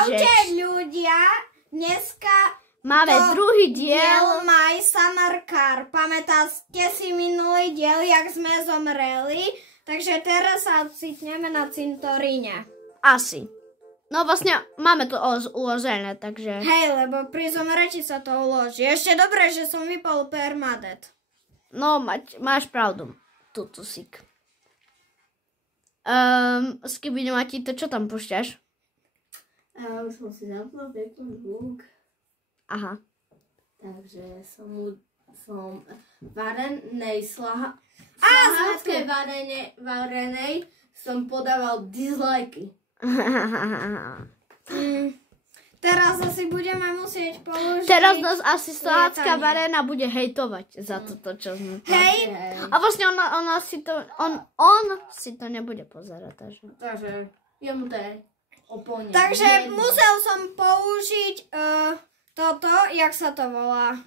Čaute ľudia, dneska máme druhý diel My Summer Car. Pamätáte si minulý diel, jak sme zomreli? Takže teraz sa ocitneme na cintoríne. Asi. No vlastne máme to uložené, takže... Hej, lebo pri zomreti sa to uloží. Ešte dobre, že som vypol permadet. No, máš pravdu. Tutusík. Skibino, Mati, to čo tam púšťaš? Už som si zapla pekný zvuk. Aha. Takže som varenej slaháckej varenej som podával dislajky. Teraz asi budeme musieť použiť... Teraz nás asi slahacká varena bude hejtovať za toto, čo sme... Hej! A vlastne on si to nebude pozerať. Takže jemu to je úplne. Takže musel som použiť toto, jak sa to volá?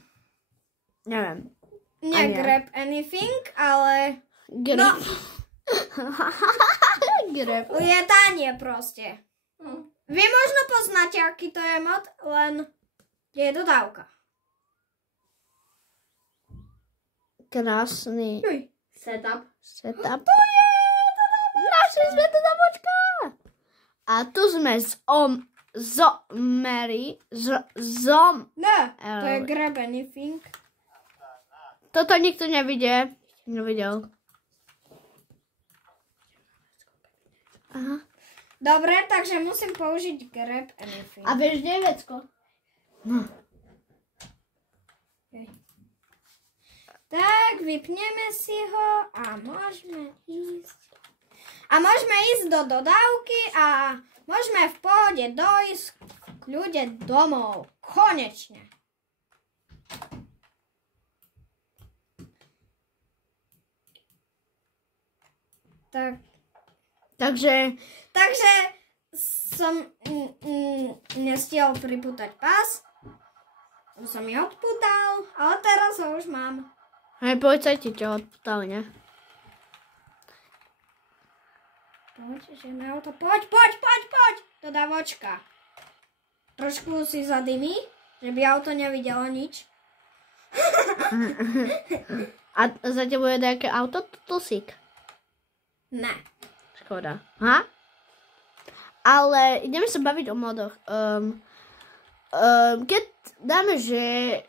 Neviem. Nie grab anything, ale... No. Grab. Lietanie proste. Vy možno poznáte, aký to je mod, len je dodávka. Krásny. Setup. To je! Našli sme to na bočka! A tu sme Ne, to je grab anything. Toto nikto nevidel. Aha. Dobre, takže musím použiť grab anything. A vieš, kde je vecko? No. Okay. Tak, vypneme si ho a môžeme ísť. Do dodávky a môžeme v pohode dojsť k ľudia domov. Konečne. Takže som nestihol pripútať pás. Už som ju odpútal, ale teraz ho už mám. Hej, policajti čo odpútali, ne? Poď, že na auto. Poď. Dodávočka. Trošku si zadymí, že by auto nevidelo nič. A za tebou je nejaké auto, Tutusík? Ne. Škoda. Ha? Ale ideme sa baviť o modoch. Keď dáme, že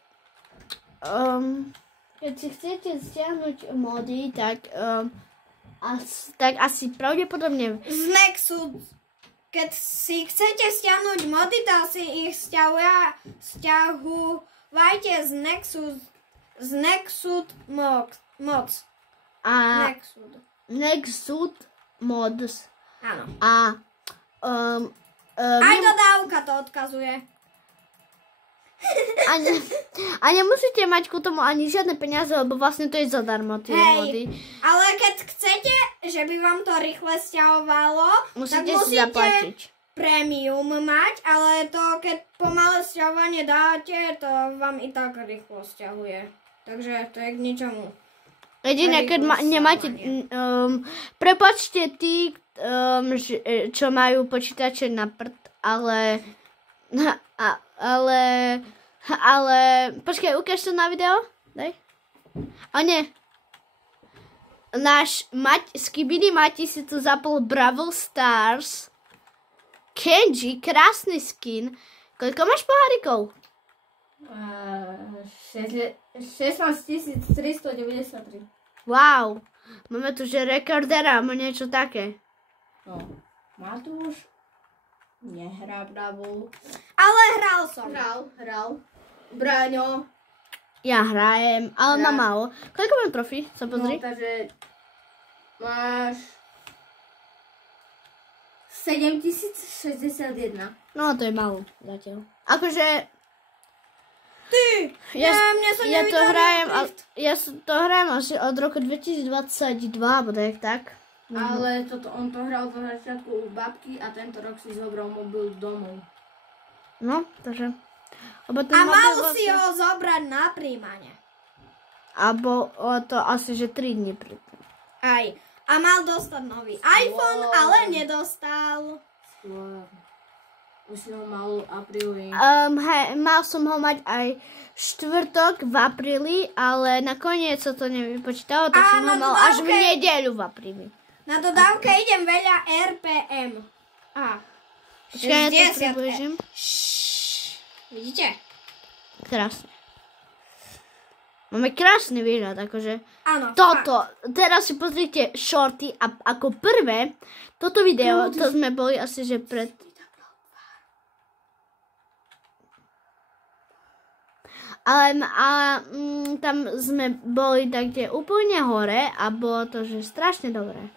keď si chcete stiahnuť mody, tak asi pravdepodobne z Nexus. Keď si chcete stiahnuť mody, tak si ich stiahujte z Nexus Mods. Nexus Mods. Áno. Aj dodávka to odkazuje. A nemusíte mať ku tomu ani žiadne peniaze, lebo vlastne to je zadarmo tie mody. Ale keď chcete, že by vám to rýchle stiahovalo, tak musíte zaplatiť. Premium mať, ale to keď pomalé stiahovanie dáte, to vám i tak rýchlo stiahuje. Takže to je k ničomu. Jediné, keď nemáte... Prepáčte tí, čo majú počítače na prd, ale počkaj, ukáž to na video? Daj. A nie. Náš Skibidi Mati si tu zapol Brawl Stars. Kenji, krásny skin. Koľko máš pohárikov? 16 393. Wow. Máme tu, že rekordera, alebo niečo také. No, Matúš nehrá Brawl. Ale hral som. Hral. Braňo. Ja hrajem, ale mám málo. Koľko mám trofí? Sa pozri. No, takže máš 7061. No, to je málo zatiaľ. Akože... Mne sa Ja to hrajem asi od roku 2022, bodaj tak. Ale on to hral zo začiatku u babky a tento rok si zobral mobil domov. No, takže... A mal si ho zobrať na príjmanie. Abo to asi, že 3 dní predtým. Aj. A mal dostať nový iPhone, ale nedostal. Už si ho mal v apríli. Hej, mal som ho mať aj štvrtok v apríli, ale nakoniec sa to nevypočítalo, tak som ho mal až v nedeľu v apríli. Na dodávke idem veľa RPM. Počkaj, ja to približím. Vidíte? Krásne. Máme krásny výhľad, akože. Áno. Toto, teraz si pozrite shorty a ako prvé, toto video, to sme boli asi, že pred... Ale tam sme boli tak, kde úplne hore a bolo to, že strašne dobré.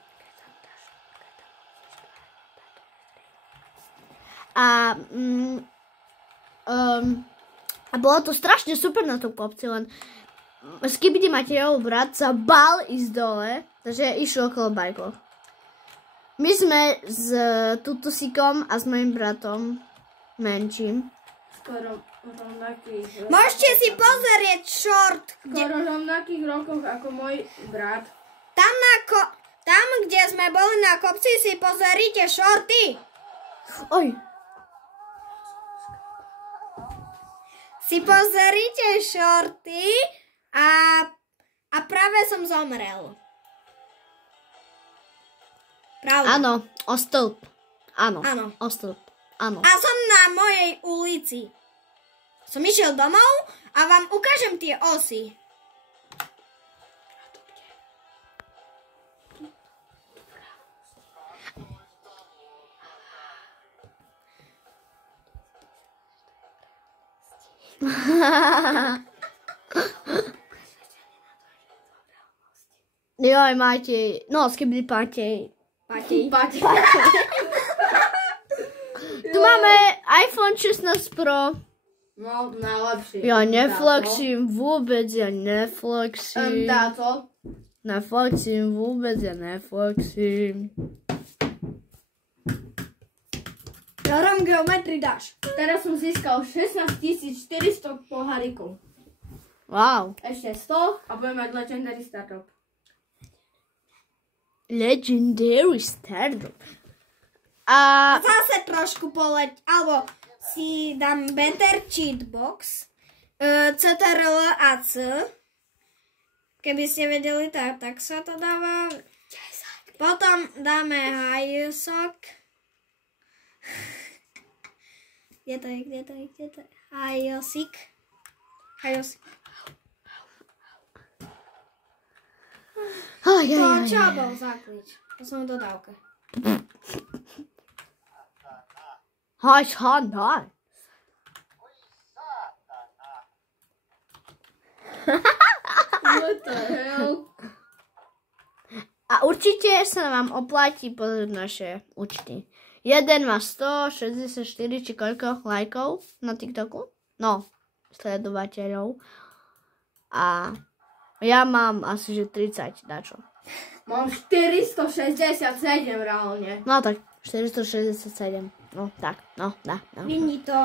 A bolo to strašne super na tom kopci, len Skibidi Matejov brat sa bál ísť dole, takže išiel okolo bajkov. My sme s Tutusikom a s mojim bratom menším. Skoro rovnakých... Môžete si pozrieť short. Skoro rovnakých rokoch ako môj brat. Tam, kde sme boli na kopci, si pozrite shorty. Oj. Si pozrite shorty a práve som zomrel. Pravda. Áno, o stĺp. Áno, Áno. o stĺp. Áno. A som na mojej ulici. Som išiel domov a vám ukážem tie osy. Joj, Matej. No, Skibidi Matej. Patej. Tu máme iPhone 16 Pro. No, najlepší. Ja neflexím vôbec, ja neflexím. Táto. Neflexím vôbec, ja neflexím. Ktorom geometrii dáš? Teraz som získal 16 400 pohárikov. Wow. Ešte 100 a budem mať Legendary Startup. Legendary Startup. A Zase trošku alebo si dám Better Cheatbox, CTRL a C. Keby ste vedeli, tak sa to dáva. Potom dáme Highsok. Kde to je? Highsik. To čo bol za klič? To som v dodávke. Haj, haj. What the hell? A určite sa vám oplatí pozrieť naše účty. Jeden má 164 či koľko lajkov na TikToku. No, sledovateľov. A ja mám asi že 30 dačo. Mám 467 reálne. No tak, 467. No tak, no. Vidí to.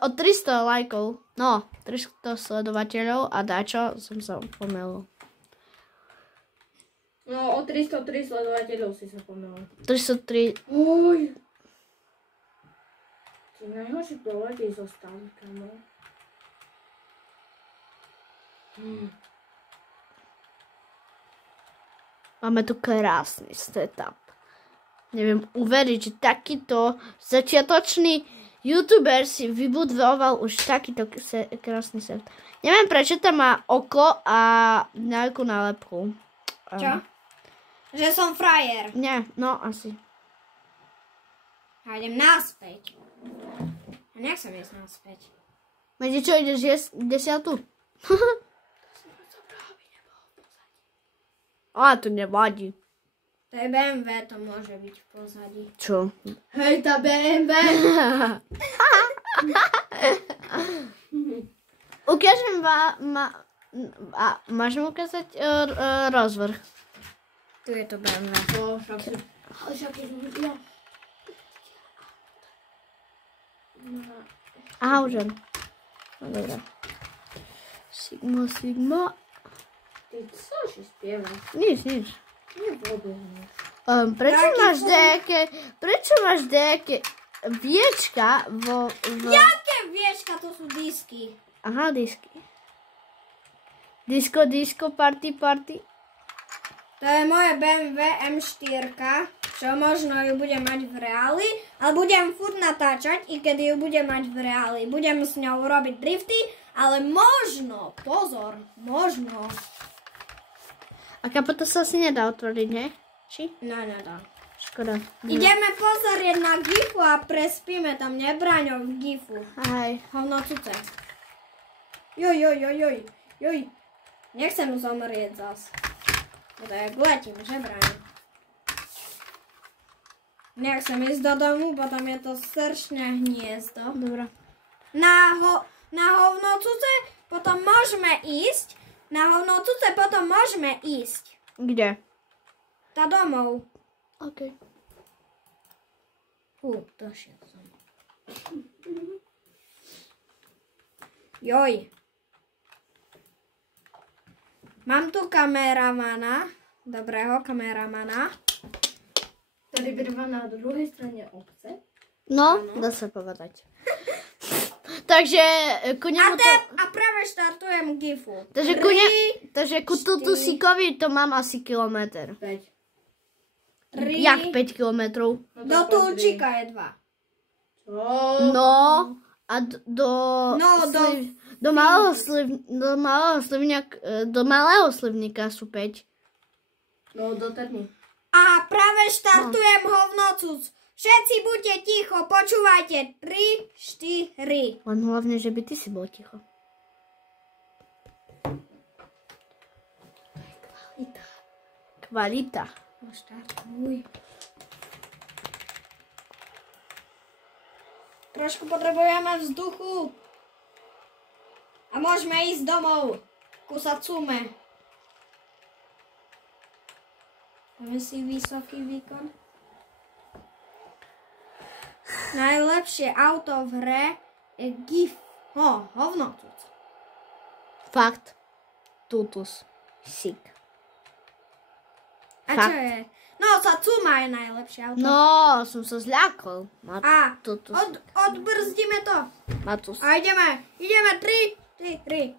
Od 300 lajkov, no, 300 sledovateľov a dačo som sa pomýlil. No, o 303 sledovateľov si sa pomýlil. 303. Uj. Ty najhorší pohľady zostali, kamo. Máme tu krásny setup. Neviem uveriť, že takýto začiatočný youtuber si vybudoval už takýto krásny setup. Neviem, prečo tam má oko a nejakú nálepku. Čo? Že som frajer. Nie, no asi. A idem naspäť. A nechcem ísť naspäť. Medzi čo ideš jesť 10? A to nevadí. To je BMW, to môže byť v pozadí. Čo? Hej, tá BMW! Ukážem môžem ukázať rozvrh. Tu je to BMW. Ale však keď ja... Aha, už. No dobré. Sigma. Ty co si spievaš? Nič. Nie vôbec. Prečo máš nejaké viečka vo... Jaké viečka, to sú disky. Aha, disky. Disco, party. To je moje BMW M4, čo možno ju budem mať v reáli, ale budem furt natáčať, i keď ju budem mať v reáli. Budem s ňou robiť drifty, ale možno, pozor, možno. A kapota sa asi nedá otvoriť, ne? Či? No, nedá. Škoda. Ideme pozrieť na Gifu a prespíme tam, nebraňo v Gifu. Aj. Hovno cuce. Joj. Nechcem zomrieť zas. Tak letím, že braňo. Nechcem ísť do domu, potom je to sršné hniezdo. Dobre. Na hovno cuce potom môžeme ísť. Na hovno cuce potom môžeme ísť. Kde? Tá domov. OK. Došiel som. Joj. Mám tu kameramana. Dobrého kameramana. Ktorý býva na druhej strane obce. No, dá sa povedať. Takže ku nemu to... A práve štartujem Gifu. Takže ku Tutusíkovi to mám asi kilometr. 5. Jak 5 kilometrov? Do Tulčíka je 2. No, a do malého slivníka sú 5. No, do Trny. A práve štartujem hovnocuc. Všetci buďte ticho, počúvajte. 3, 4. Len hlavne, že by ty si bol ticho. Kvalita. No štartuj. Trošku potrebujeme vzduchu. A môžeme ísť domov. Ku Sacume. Máme si vysoký výkon. Najlepšie auto v hre je GIF. Hovno. Fakt. Tutus. Sik. A čo je? No, Sacuma je najlepšie auto. No, som sa zľakol. Tutus. Odbrzdíme to. Matus. A ideme. 3.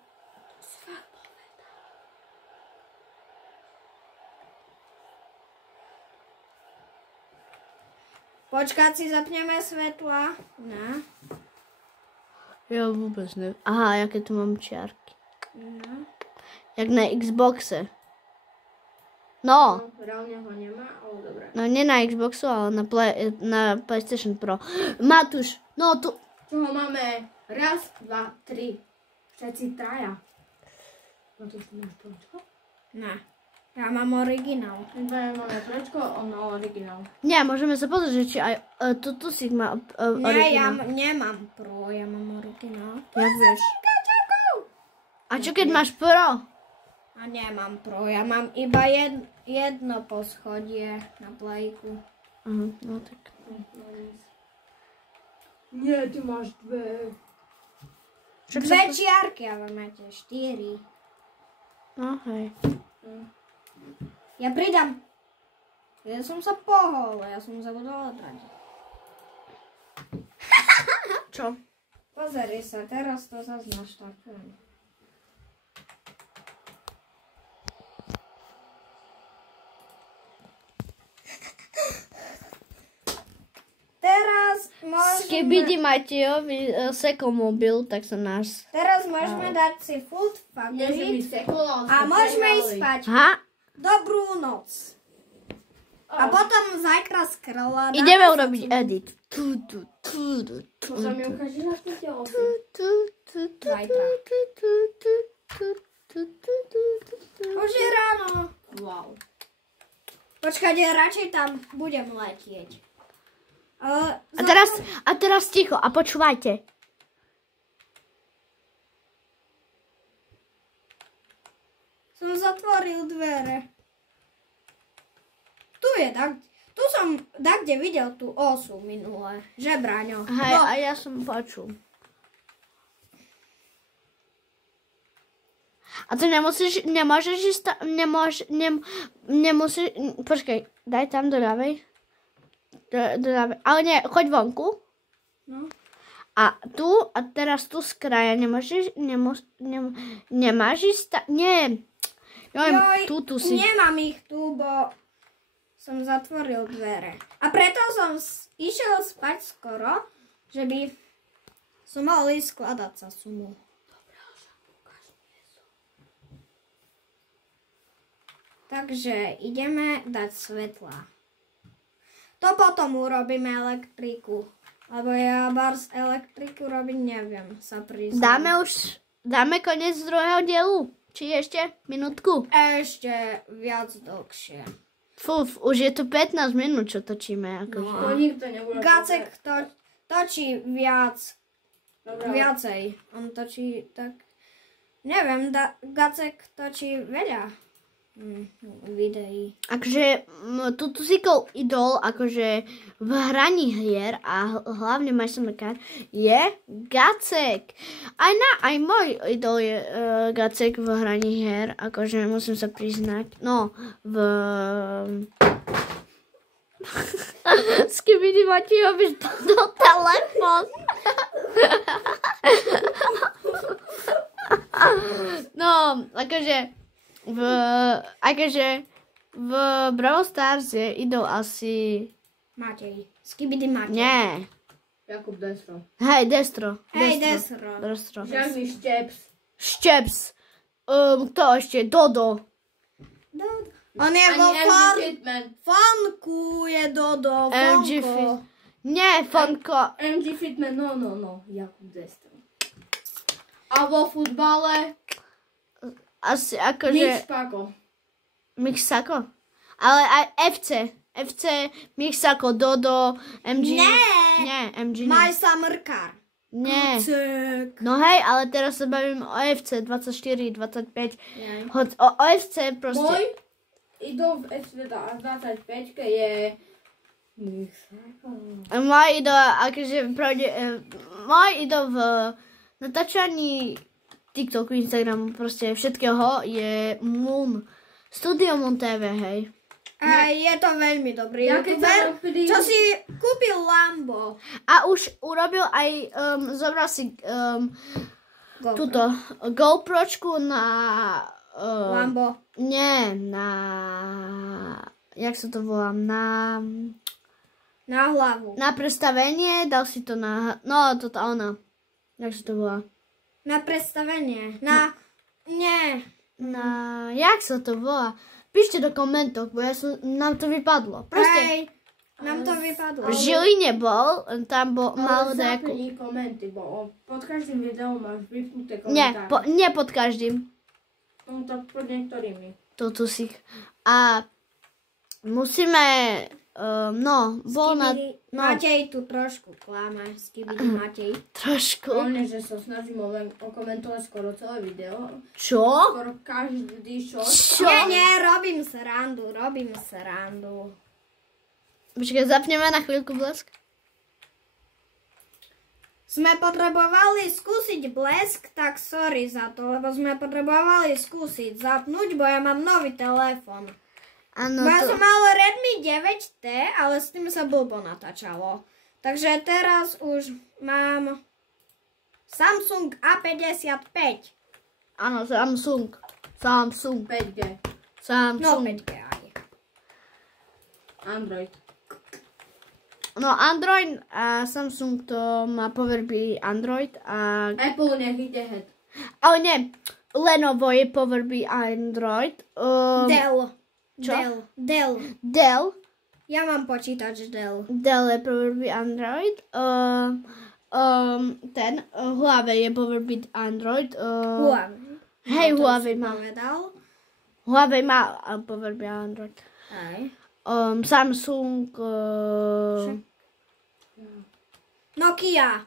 Počkať si, zapneme svetla. No. Ja vôbec neviem. Aha, jaké tu mám čiarky. No. Jak na Xboxe. No. Reálne ho nemá, ale dobre. No nie na Xboxu, ale na PlayStation Pro. Matúš, no tu... Čo ho máme? 1, 2, 3. Všetci traja. Matúš, máš tročko? Ne. Ja mám originál. Dvaja máme tročko, on má originál. Nie, môžeme sa pozrieť, že či aj Tutusík má originál. Nie, ja nemám Pro, ja mám originál. Jak vieš? A čo keď máš Pro? A nemám Pro, ja mám iba jedno poschodie na plejku. Aha, no tak. Nie, ty máš 2. Dve čiarky, ale máte 4. No hej. Ja pridám. Ja som sa pohol, ja som zabudol odradiť. Čo? Pozri sa, teraz to zase naštartujem. Teraz Keby Matejovi sekol mobil, tak sa nás... Teraz môžeme dať si full favorit a môžeme ísť spať. Ha? Dobrú noc. A potom zajtra skrla. Ideme urobiť edit. Možno mi ukážeš na telefón. Zajtra. Už je ráno. Wow. Počkaj, ja radšej tam budem letieť. A teraz ticho a počúvajte. Som zatvoril dvere. Tu som kde videl tú osu minule. Že, Braňo? Hej, a ja som počul. A to nemôžeš ísť nemusíš, počkaj, daj tam do ľavej. Do ľavej, ale nie, choď vonku. No. A teraz tu z kraja nemáš ísť, nie. Joj, tu si. nemám ich tu, bo som zatvoril dvere. A preto som išiel spať skoro, že by som mohol ísť skladať sa sumu. Takže ideme dať svetla. To potom urobíme elektriku. Lebo ja bars elektriku robiť neviem, sa priznám. Dáme koniec druhého dielu? Či ešte minútku? Ešte viac dlhšie. Už je tu 15 minút, čo točíme. Akože. To nikto nebude. Gacek točí Dobre. viacej. On točí tak... Neviem, Gacek točí veľa videí. Akože tu Zikov idol akože v hraní hier a hlavne majstermakár je Gacek. Aj môj idol je Gacek v hraní hier, akože musím sa priznať. No, Skibidi Matiovi do telefón. No, akože v Brawl Stars je idol asi... Matej. Skibidi Matej. Nie. Jakub Destro. Hej, Destro. Destro. Žalmi Šteps. Kto ešte? Dodo. On je vo Fitman. Fonku, je Dodo. MG Fonko. Nie, Fonko. MG Fitman, no. Jakub Destro. A vo futbale Asi akože... Mixpako. Mixako? Ale aj FC Mixako, Dodo, MG... Nie, MG nie. Majsa Mrkár. Nie. Gacek. No hej, ale teraz sa bavím o FC 24, 25. Nie. O FC proste... Môj idol v F25 je Mixpako. Môj idol, akože môj idol v natáčaní TikToku, Instagramu, proste všetkého je Moon. Studio Moon TV, hej. A je to veľmi dobrý Ja keď youtuber, sa vtedy- čo si kúpil Lambo. A už urobil aj, zobral si GoPro. túto GoPročku na... Lambo. Nie, na... Jak sa to volá? Na hlavu. Na predstavenie, dal si to na... No, toto ona. Jak sa to volá? Na predstavenie. Nie. Jak sa to volá? Píšte do komentov, bo nám to vypadlo. Proste Hej, nám to vypadlo. v Žiline bol, tam bol mal Ale nejakú... zapni komenty, bo pod každým videom máš vypnuté Nie, komentáre. nie pod každým. No tak pod niektorými. Toto si... A musíme... bol na... Matej tu trošku klame. Skibidi Matej. Trošku. Hlavne, že sa snažím okomentovať skoro celé video. Čo? Skoro každý shot. Čo? Nie, robím srandu. Počkaj, zapneme na chvíľku blesk. Sme potrebovali skúsiť blesk, tak sorry za to, lebo sme potrebovali skúsiť zapnúť, bo ja mám nový telefon. Áno, Ja to... som mal Redmi 9T, ale s tým sa blbo natáčalo. Takže teraz už mám Samsung A55. Áno, Samsung. 5G. No, Samsung. 5G aj. Android. No, Android a Samsung to má Powerby Android a... Apple nech ide head. Ale nie, Lenovo je Powerby Android. Dell. Čo? Dell. Ja mám počítač Dell. Dell je Powerby Android. Huawei je Powerby Android. Huawei. Hej, To Huawei si má. povedal. Huawei má Powerby Android. Aj. Samsung... Nokia.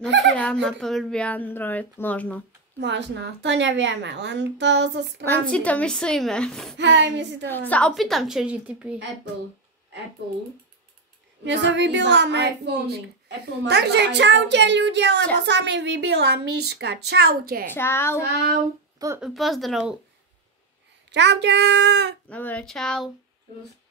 Nokia má Powerby Android. Možno. Možno. To nevieme, len to zo Len si to správne. myslíme. Hej, my si to len... Sa opýtam, čo je GTP. Apple. Mne má sa vybila iba myška. iPhony. Apple má Takže iba čaute iPhony. ľudia, lebo sa mi vybila myška. Čaute. Čau. Čau. Pozdrav. Čaute. Dobre, čau. Čus.